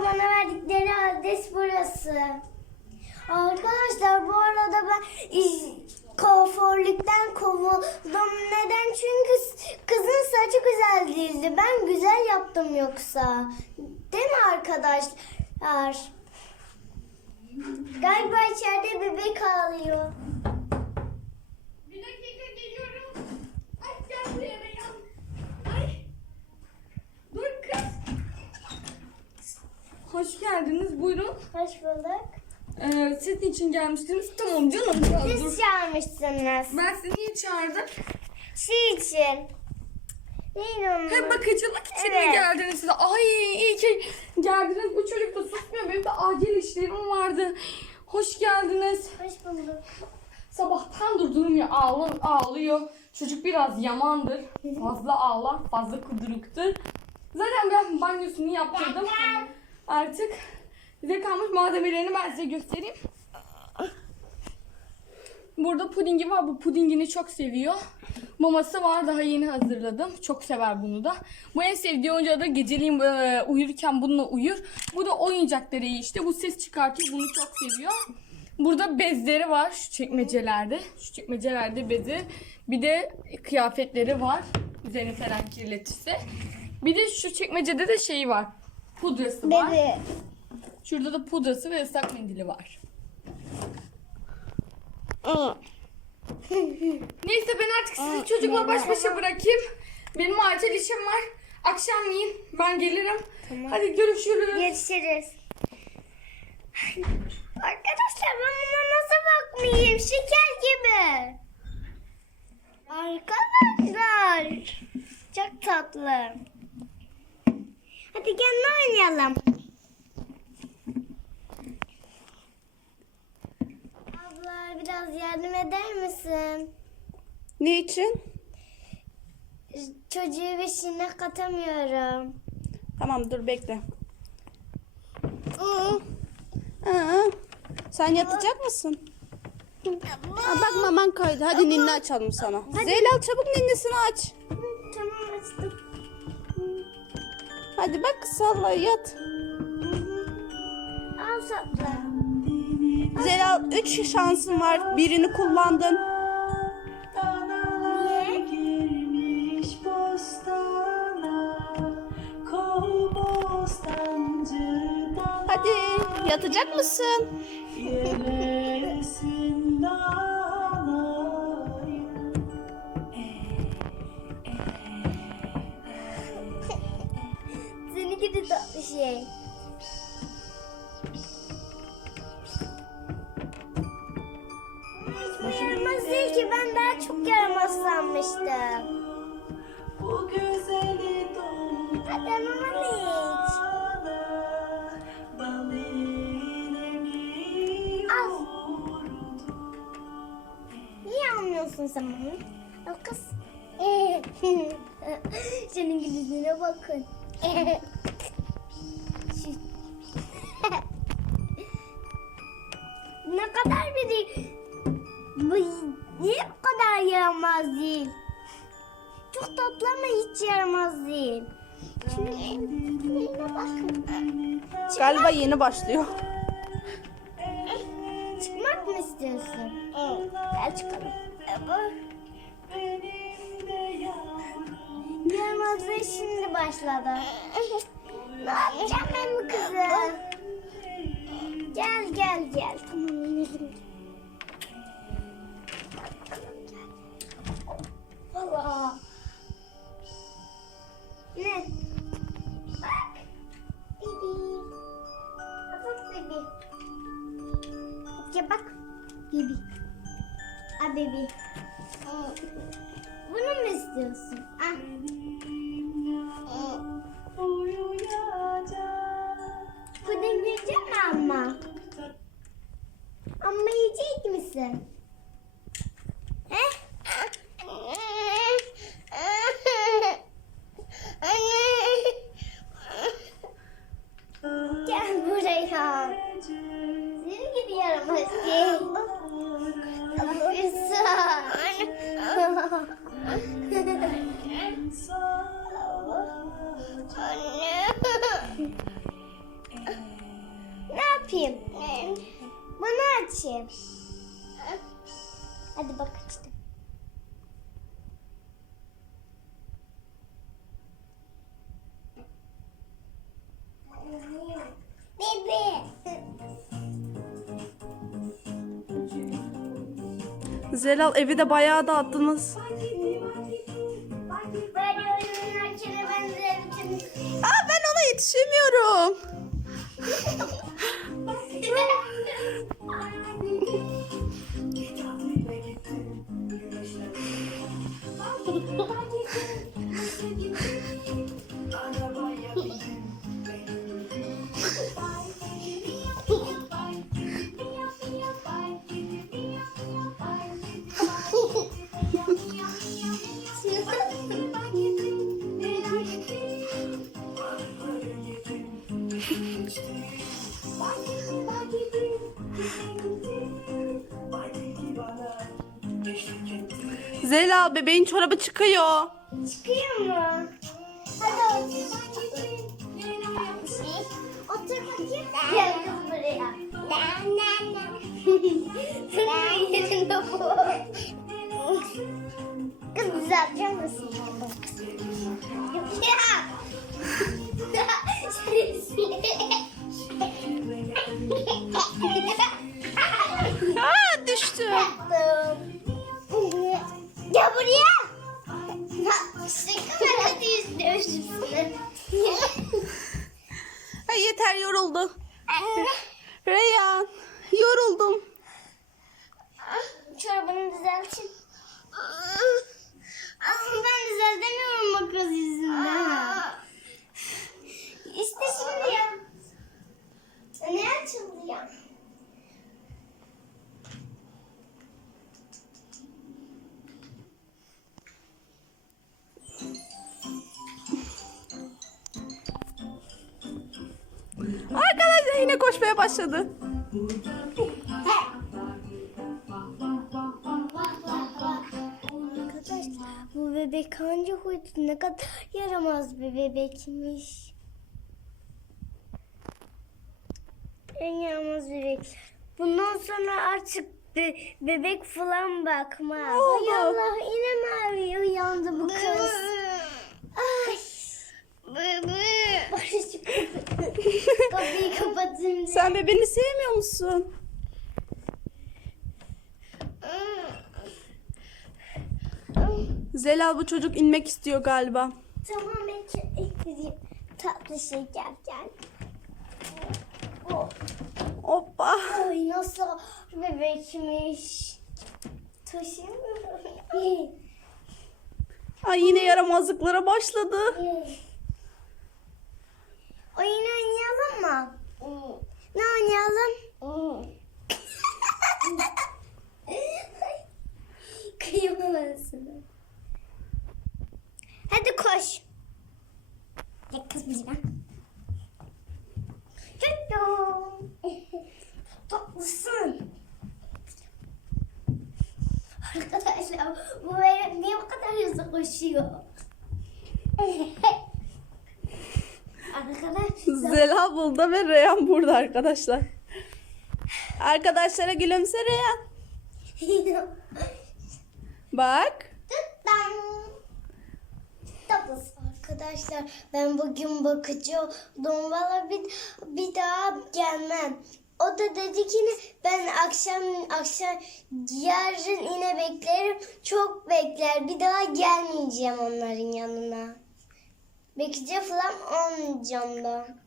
bana verdikleri adres burası. Arkadaşlar bu arada ben iş, kuaförlükten kovuldum. Neden? Çünkü kızın saçı güzel değildi. Ben güzel yaptım yoksa. Değil mi arkadaşlar? Galiba içeride bebek ağlıyor. Bir dakika geliyorum. Ay gel buraya Reyhan. Ay. Dur kız. Hoş geldiniz. Buyurun. Hoş bulduk. Ee, siz niçin gelmiştiniz? Tamam canım biraz Siz dur. çağırmışsınız. Ben sizi niye çağırdım? Şey için. Neydi onun? Hem bakıcılık için mi Evet. geldiniz size? Ay iyi ki geldiniz. Bu çocuk da susmuyor. Benim de acil işlerim vardı. Hoş geldiniz. Hoş bulduk. Sabahtan durdurmuyor. Ağla, ağlıyor. Çocuk biraz yamandır. Fazla ağlar. Fazla kuduruktur. Zaten ben banyosunu yaptırdım. Artık bize kalmış malzemelerini ben size göstereyim. Burada pudingi var. Bu pudingini çok seviyor. Maması var. Daha yeni hazırladım. Çok sever bunu da. Bu en sevdiği oyuncağı da geceliğin e, uyurken bununla uyur. Bu da oyuncakları işte. Bu ses çıkartıyor. Bunu çok seviyor. Burada bezleri var şu çekmecelerde. Şu çekmecelerde bezi. Bir de kıyafetleri var. Üzerini falan kirletirse. Bir de şu çekmecede de şeyi var. Pudrası var. Bebe. Şurada da pudrası ve ıslak mendili var. Neyse ben artık sizi çocukla baş başa bırakayım. Benim acil işim var. Akşamleyin ben gelirim. Hadi görüşürüz. Görüşürüz. Arkadaşlar ben buna nasıl bakmayayım? Şeker gibi. Arkadaşlar. Çok tatlı. Hadi gel oynayalım. Abla biraz yardım eder misin? Ne için? Çocuğu beşiğine katamıyorum. Tamam dur bekle. Aa, sen yatacak mısın? Aa, bak maman kaydı. Hadi ninni açalım sana. Zeynel çabuk ninnisini aç. Tamam açtım. Hadi bak salla yat. Al sapla. Zeynel 3 şansın var. Birini kullandın. Hadi yatacak mısın? Seninki de tatlı şey. Yaramaz değil ki ben daha çok yaramaz sanmıştım. Bu güzeli doğdu Hadi ama hiç. Al. Niye almıyorsun sen bunu? Al kız. Senin gülüşüne bakın. Ne kadar biri bu niye bu kadar yaramaz değil? Çok tatlı ama hiç yaramaz değil. Şimdi bakın. Galiba yeni başlıyor. Çıkmak mı istiyorsun? Gel çıkalım. Benim Yaramazlığı şimdi başladı. ne yapacağım ben bu kızı? Gel gel gel. Tamam inelim. Allah. Ne? Bak. Bibi. Bak bibi. Hadi bak. Bibi. A. Bunu mu istiyorsun? Ah. Puding yiyecek mi ama? Ama yiyecek misin? Gel buraya. Seni gibi yaramaz değil. Anne. yapayım? Bana açayım. Hadi bak açtım. Bebe. Zelal evi de bayağı dağıttınız. Böyle yetişemiyorum. Zelal bebeğin çorabı çıkıyor. Çıkıyor mu? Hadi otur. Bakayım. Gel kız buraya. Senin yerinde bu. Kız düzeltecek misin? Ay yeter yoruldu. Reyhan yoruldum. Çorabını düzeltin. Aslında ben düzeltemiyorum makas yüzünden. Arkadaşlar yine koşmaya başladı. Arkadaşlar bu bebek hangi huydu? Ne kadar yaramaz bir bebekmiş. En yaramaz bebek. Bundan sonra artık be- bebek falan bakma. Ay Allah yine mavi uyandı bu kız. Ay. Barış kapıyı kapatın. Sen bebeğini sevmiyor musun? Zelal bu çocuk inmek istiyor galiba. Tamam ben ekledim. Tatlı şeker gel. Oh. Hoppa. Ay nasıl bebekmiş. Taşıyamıyorum. Ay yine yaramazlıklara başladı. Oyun oynayalım mı? Ne oynayalım? Kıyamazsın. Hadi koş. Gel kız bizden. Çocuğum. Tatlısın. Arkadaşlar bu benim niye bu kadar hızlı koşuyor? Zelal burada ve Reyhan burada arkadaşlar. Arkadaşlara gülümse Reyhan. Bak. Arkadaşlar ben bugün bakıcı oldum. Valla bir, bir daha gelmem. O da dedi ki ben akşam akşam yarın yine beklerim. Çok bekler. Bir daha gelmeyeceğim onların yanına. Bekçi falan olmayacağım da.